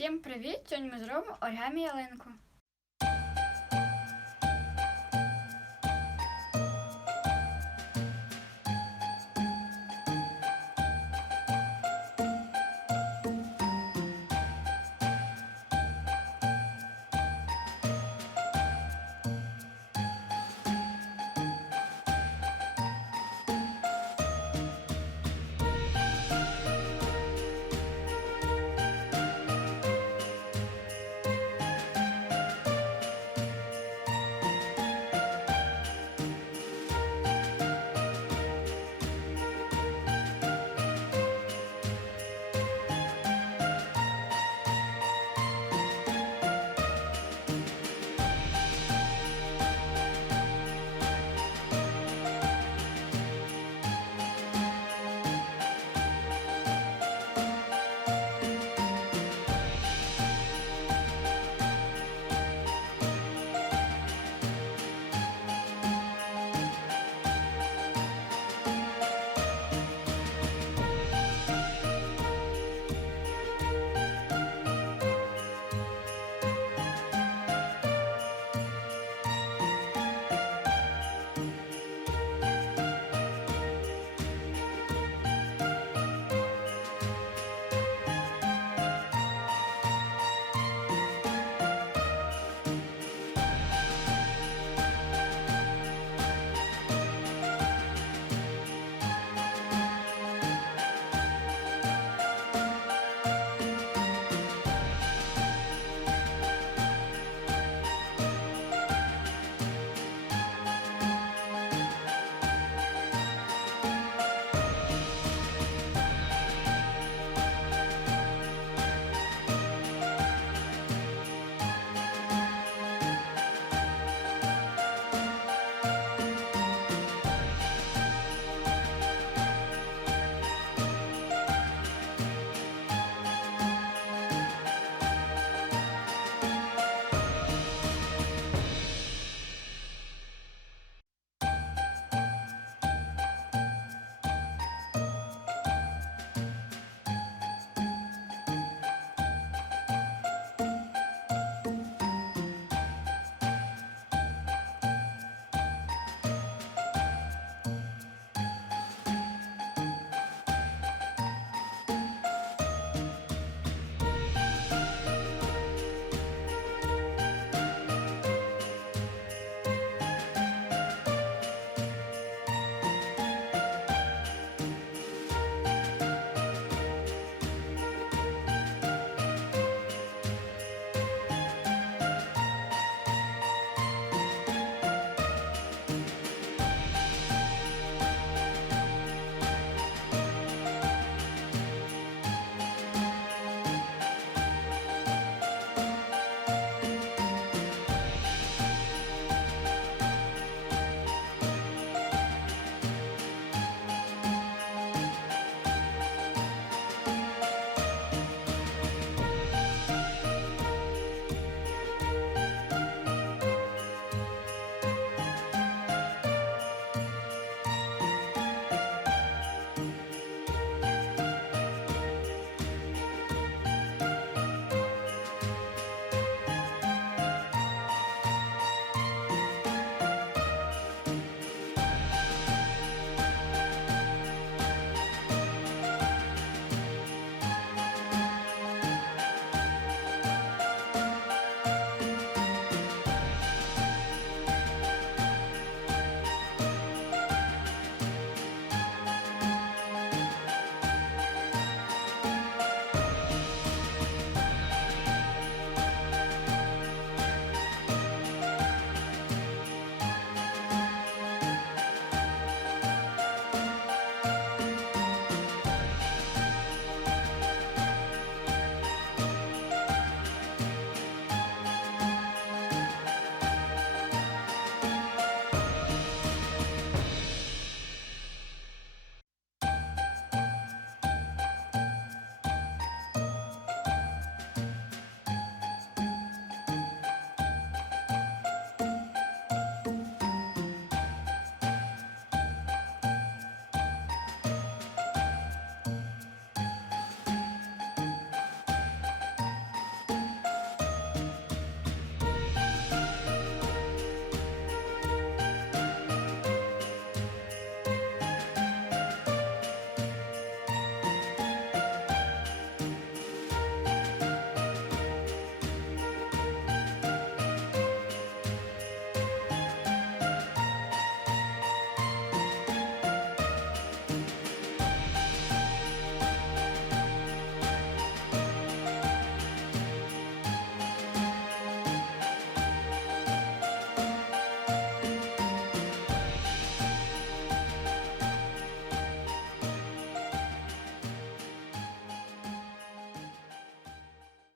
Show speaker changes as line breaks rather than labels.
Всім привіт! Сьогодні ми зробимо оригамі ялинку.